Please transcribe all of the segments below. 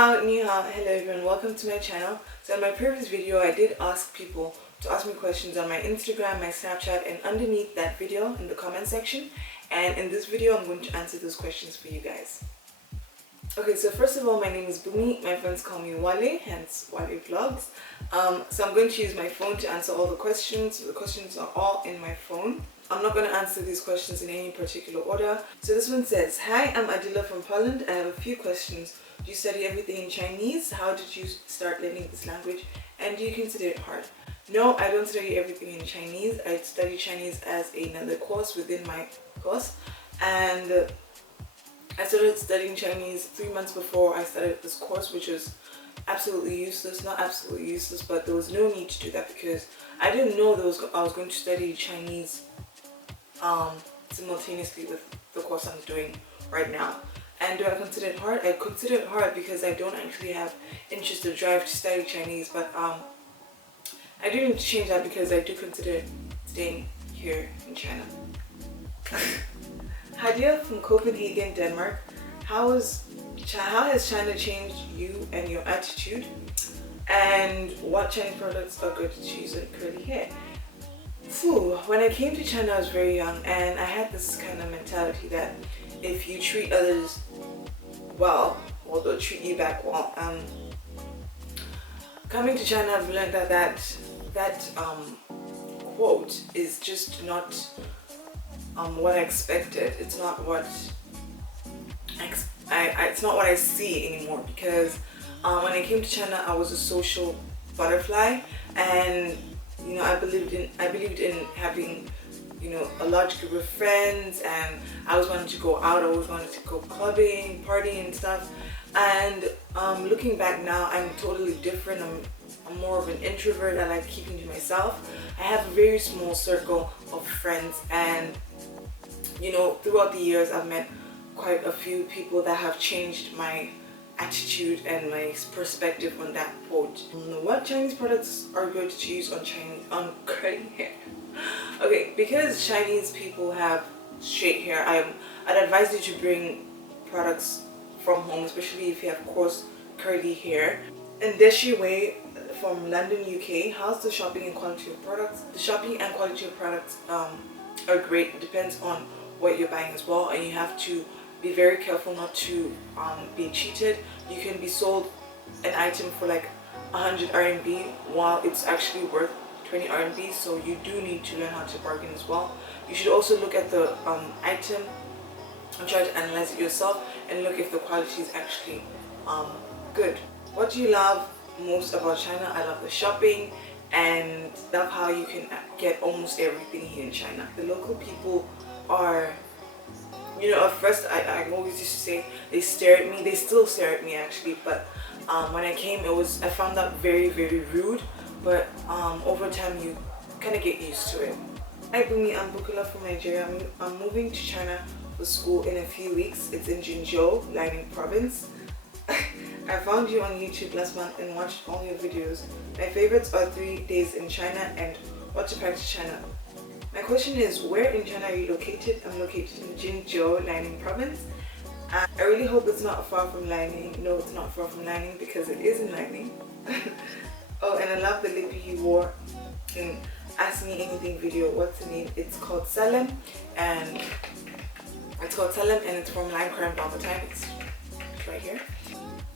Ni hao, hello everyone, welcome to my channel. So in my previous video, I did ask people to ask me questions on my Instagram, my Snapchat, and underneath that video in the comment section. And in this video, I'm going to answer those questions for you guys. Okay, so first of all, my name is Bumi. My friends call me Wale, hence Wale Vlogs. So I'm going to use my phone to answer all the questions. The questions are all in my phone. I'm not going to answer these questions in any particular order. So this one says, hi, I'm Adila from Poland. I have a few questions. Do you study everything in Chinese? How did you start learning this language? And do you consider it hard? No, I don't study everything in Chinese. I study Chinese as another course within my course. And I started studying Chinese 3 months before I started this course, which was absolutely useless. Not absolutely useless, but there was no need to do that because I didn't know I was going to study Chinese simultaneously with the course I'm doing right now. And do I consider it hard? I consider it hard because I don't actually have interest or drive to study Chinese, but I do need to change that because I do consider staying here in China. Hadia from Copenhagen, Denmark. How has China changed you and your attitude? And what Chinese products are good to choose on curly hair? When I came to China, I was very young, and I had this kind of mentality that if you treat others well, they'll treat you back well. Coming to China, I've learned that quote is just not what I expected. It's not what it's not what I see anymore, because when I came to China, I was a social butterfly, and I believed in having a large group of friends, and I always wanted to go out, I always wanted to go clubbing, partying and stuff. And looking back now, I'm totally different. I'm more of an introvert. I like keeping to myself. I have a very small circle of friends, and throughout the years I've met quite a few people that have changed my attitude and my perspective on that quote. What Chinese products are good to use on curly hair? Okay, because Chinese people have straight hair, I'd advise you to bring products from home, especially if you have coarse curly hair. And Deshi Wei from London, UK. How's the shopping and quality of products? The shopping and quality of products are great. It depends on what you're buying as well, and you have to be very careful not to be cheated. You can be sold an item for like 100 RMB while it's actually worth 20 RMB, so you do need to learn how to bargain as well. You should also look at the item and try to analyze it yourself and look if the quality is actually good. What do you love most about China? I love the shopping and love how you can get almost everything here in China. The local people are, at first I always used to say they stare at me. They still stare at me actually, but when I came, I found that very, very rude. But over time you kind of get used to it. Hi Bumi, I'm Bukula from Nigeria. I'm moving to China for school in a few weeks. It's in Jinzhou, Lining Province. I found you on YouTube last month and watched all your videos. My favorites are 3 days in China and what to pack to China. My question is, where in China are you located? I'm located in Jinzhou, Lining Province. I really hope it's not far from Lining. No, it's not far from Lining because it is in Lining. Oh, and I love the lip you wore in Ask Me Anything video. What's the name? It's called Salem, and it's from Line Crime all the time. It's right here.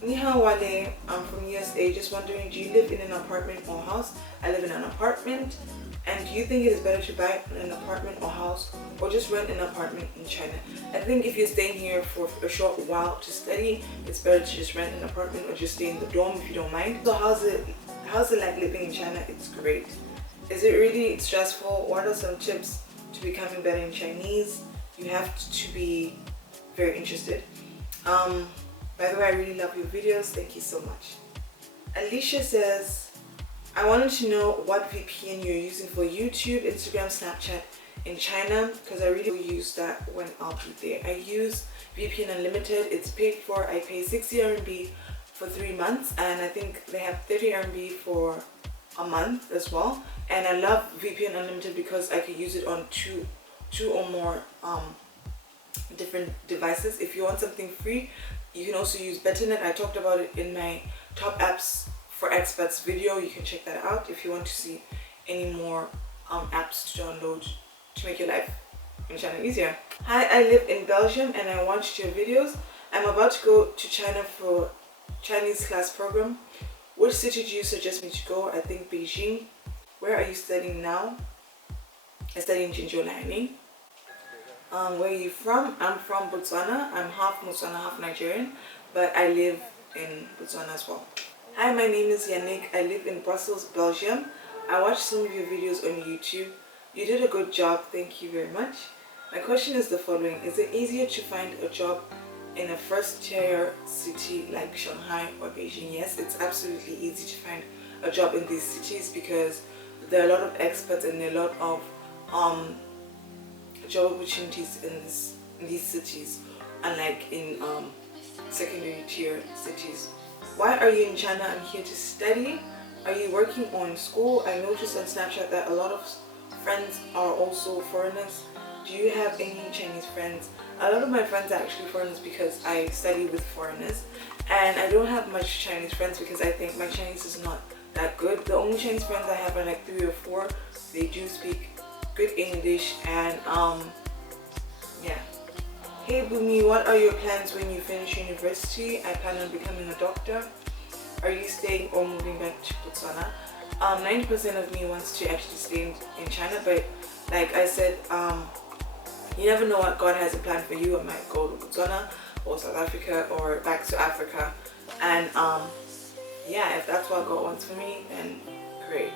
Ni hao Wale, I'm from USA. Just wondering, do you live in an apartment or house? I live in an apartment. And do you think it is better to buy an apartment or house, or just rent an apartment in China? I think if you're staying here for a short while to study, it's better to just rent an apartment or just stay in the dorm if you don't mind. So how's it like living in China? It's great. Is it really stressful? What are some tips to becoming better in Chinese? You have to be very interested. By the way, I really love your videos. Thank you so much. Alicia says, I wanted to know what VPN you're using for YouTube, Instagram, Snapchat in China, because I really use that when I'll be there. I use VPN Unlimited. It's paid for. I pay 60 RMB for 3 months, and I think they have 30 RMB for a month as well. And I love VPN Unlimited because I can use it on two or more different devices. If you want something free, You can also use Betternet. I talked about it in my top apps for expats video. You can check that out if you want to see any more apps to download to make your life in China easier. Hi, I live in Belgium and I watched your videos. I'm about to go to China for Chinese class program. Which city do you suggest me to go? I think Beijing. Where are you studying now? I study in Jinzhou Lining. Where are you from? I'm from Botswana. I'm half Botswana, half Nigerian, but I live in Botswana as well. Hi, my name is Yannick. I live in Brussels, Belgium. I watched some of your videos on YouTube. You did a good job. Thank you very much. My question is the following. Is it easier to find a job in a first-tier city like Shanghai or Beijing? Yes, it's absolutely easy to find a job in these cities because there are a lot of experts and there are a lot of job opportunities in these cities, unlike in secondary tier cities. Why are you in China? I'm here to study. Are you working or in school? I noticed on Snapchat that a lot of friends are also foreigners. Do you have any Chinese friends? A lot of my friends are actually foreigners because I study with foreigners, and I don't have much Chinese friends because I think my Chinese is not that good. The only Chinese friends I have are like 3 or 4. They do speak good English, and yeah. Hey Bumi, what are your plans when you finish university? I plan on becoming a doctor. Are you staying or moving back to Botswana? 90% of me wants to actually stay in China, but like I said, you never know what God has a plan for you. I might go to Botswana or South Africa or back to Africa, and yeah, if that's what God wants for me, then great.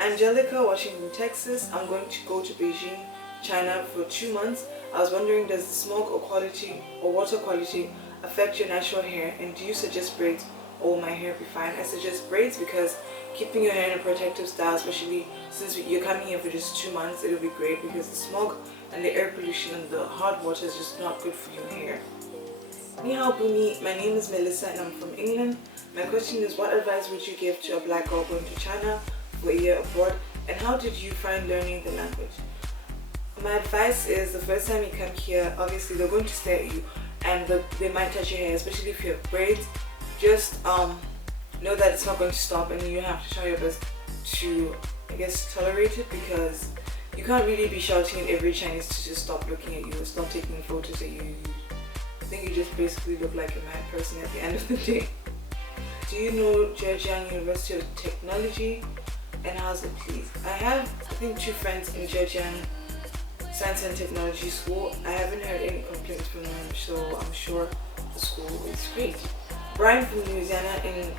Angelica, Washington, Texas. I'm going to go to Beijing, China for 2 months. I was wondering, does the smoke or water quality affect your natural hair, and do you suggest braids or will my hair be fine? I suggest braids because keeping your hair in a protective style, especially since you're coming here for just 2 months, it'll be great because the smoke and the air pollution and the hot water is just not good for your hair. Ni hao Bumi, my name is Melissa and I'm from England. My question is, what advice would you give to a black girl going to China for a year abroad, and how did you find learning the language? My advice is, the first time you come here, obviously they're going to stare at you and they might touch your hair, especially if you have braids. Just know that it's not going to stop, and you have to try your best to, I guess, tolerate it, because you can't really be shouting at every Chinese to just stop looking at you or stop taking photos of you. I think you just basically look like a mad person at the end of the day. Do you know Zhejiang University of Technology, and how's it, please? I have, I think, 2 friends in Zhejiang Science and Technology School. I haven't heard any complaints from them, so I'm sure the school is great. Brian from Louisiana in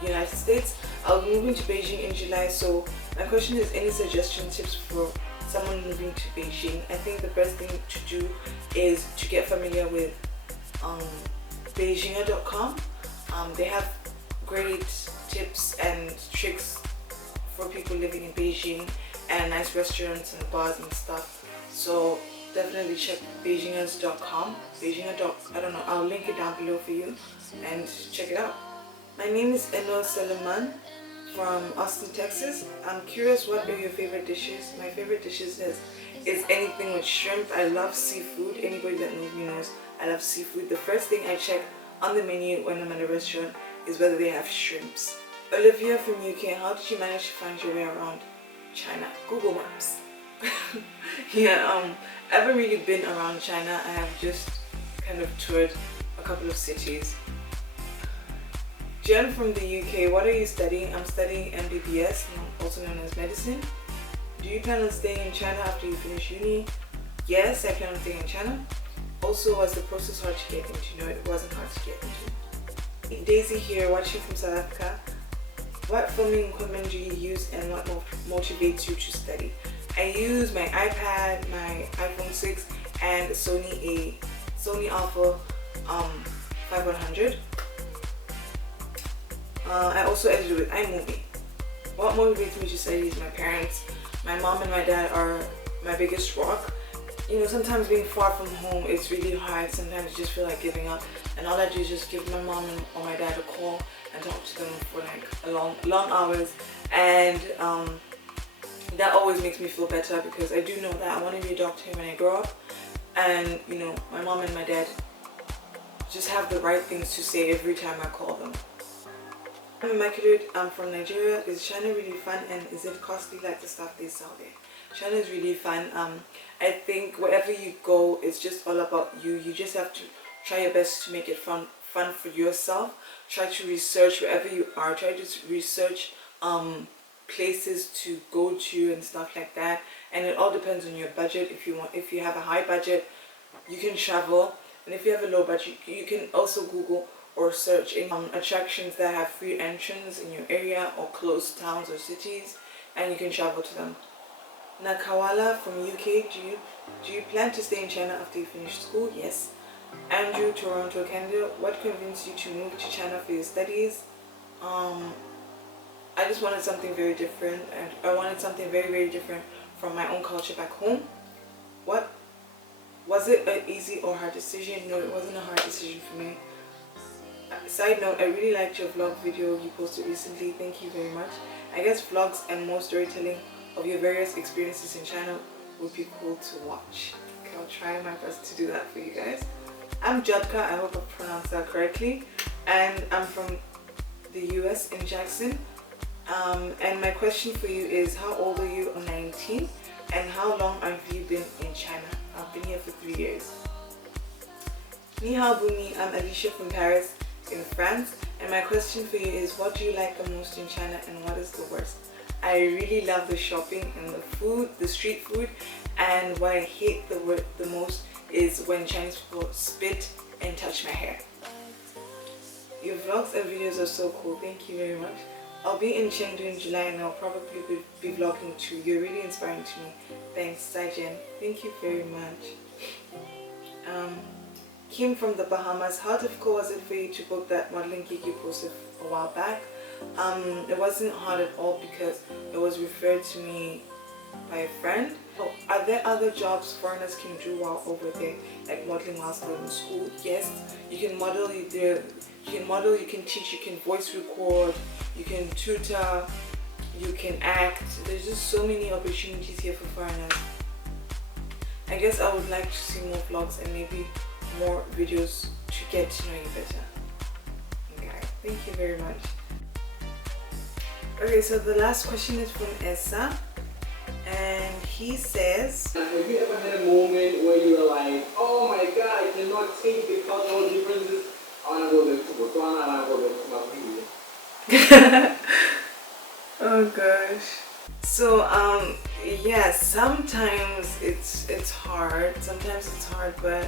the United States. I'll be moving to Beijing in July, so my question is, any suggestion, tips for someone moving to Beijing? I think the best thing to do is to get familiar with Beijinger.com. They have great tips and tricks for people living in Beijing, and nice restaurants and bars and stuff. So definitely check Beijingers.com. I don't know, I'll link it down below for you and check it out. My name is Eno Seleman from Austin, Texas. I'm curious, what are your favorite dishes? My favorite dishes is anything with shrimp. I love seafood. Anybody that knows me knows I love seafood. The first thing I check on the menu when I'm at a restaurant is whether they have shrimps. Olivia from UK, how did you manage to find your way around China? Google Maps. Yeah, I haven't really been around China. I have just kind of toured a couple of cities. Jen from the UK, what are you studying? I'm studying MBBS, also known as medicine. Do you plan on staying in China after you finish uni? Yes, I plan on staying in China. Also, was the process hard to get into? No, it wasn't hard to get into. Daisy here, watching from South Africa. What filming equipment do you use and what motivates you to study? I use my iPad, my iPhone 6, and Sony Alpha 5100. I also edited with iMovie. What motivates me to study is my parents. My mom and my dad are my biggest rock. You know, sometimes being far from home, it's really hard. Sometimes you just feel like giving up, and all I do is just give my mom or my dad a call and talk to them for like a long hours, and that always makes me feel better, because I do know that I want to be a doctor when I grow up. And you know, my mom and my dad just have the right things to say every time I call them. I'm Immaculate. I'm from Nigeria. Is China really fun, and is it costly like the stuff they sell there? China is really fun. I think wherever you go, it's just all about you. You just have to try your best to make it fun for yourself. Try to research wherever you are. Try to research places to go to and stuff like that. And it all depends on your budget. If you have a high budget, you can travel, and if you have a low budget, you can also Google or search in attractions that have free entrance in your area or close towns or cities, and you can travel to them. Nakawala from UK, do you plan to stay in China after you finish school? Yes. Andrew, Toronto, Canada, what convinced you to move to China for your studies? I just wanted something very different, and I wanted something very, very different from my own culture back home. What was it, an easy or hard decision? No, it wasn't a hard decision for me. Side note, I really liked your vlog video you posted recently. Thank you very much. I guess vlogs and more storytelling of your various experiences in China would be cool to watch. Okay, I'll try my best to do that for you guys. I'm Jadka, I hope I pronounced that correctly, and I'm from the US in Jackson. And my question for you is, how old are you? I'm 19. And how long have you been in China? I've been here for 3 years. Ni hao Bumi, I'm Alicia from Paris in France, and my question for you is, what do you like the most in China and what is the worst? I really love the shopping and the food, the street food, and what I hate the most is when Chinese people spit and touch my hair. Your vlogs and videos are so cool, thank you very much. I'll be in Chengdu in July and I'll probably be vlogging too. You're really inspiring to me. Thanks, Saijen. Thank you very much. Kim from the Bahamas, how difficult was it for you to book that modeling gig you posted a while back? It wasn't hard at all because it was referred to me by a friend. Oh, are there other jobs foreigners can do while over there, like modeling while still in school? Yes, you can model, you can teach, you can voice record, you can tutor, you can act. There's just so many opportunities here for foreigners. I guess I would like to see more vlogs and maybe more videos to get to know you better. Okay, thank you very much. Okay, so the last question is from Essa, and he says, have you ever had a moment where you were like, oh my god, I cannot take the cultural differences, I want to go back to Botswana, I want to go back to my family? Oh gosh. So yeah, sometimes it's hard, but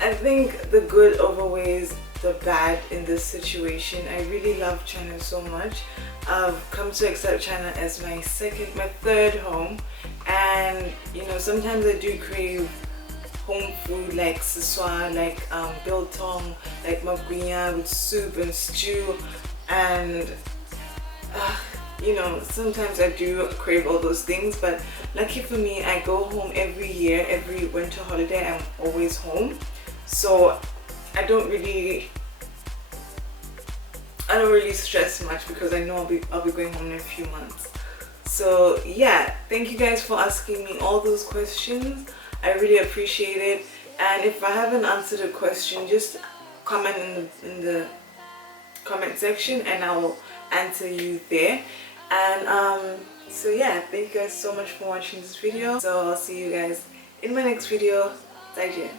I think the good overweighs the bad in this situation. I really love China so much. I've come to accept China as my third home, and you know, sometimes I do crave home food like siswa, like biltong, like magunya with soup and stew, and you know, sometimes I do crave all those things, but lucky for me, I go home every year. Every winter holiday I'm always home, so I don't really stress much because I know I'll be going home in a few months. So yeah, thank you guys for asking me all those questions. I really appreciate it, and if I haven't answered a question, just comment in the comment section and I will answer you there. And so yeah, thank you guys so much for watching this video. So I'll see you guys in my next video. 再见。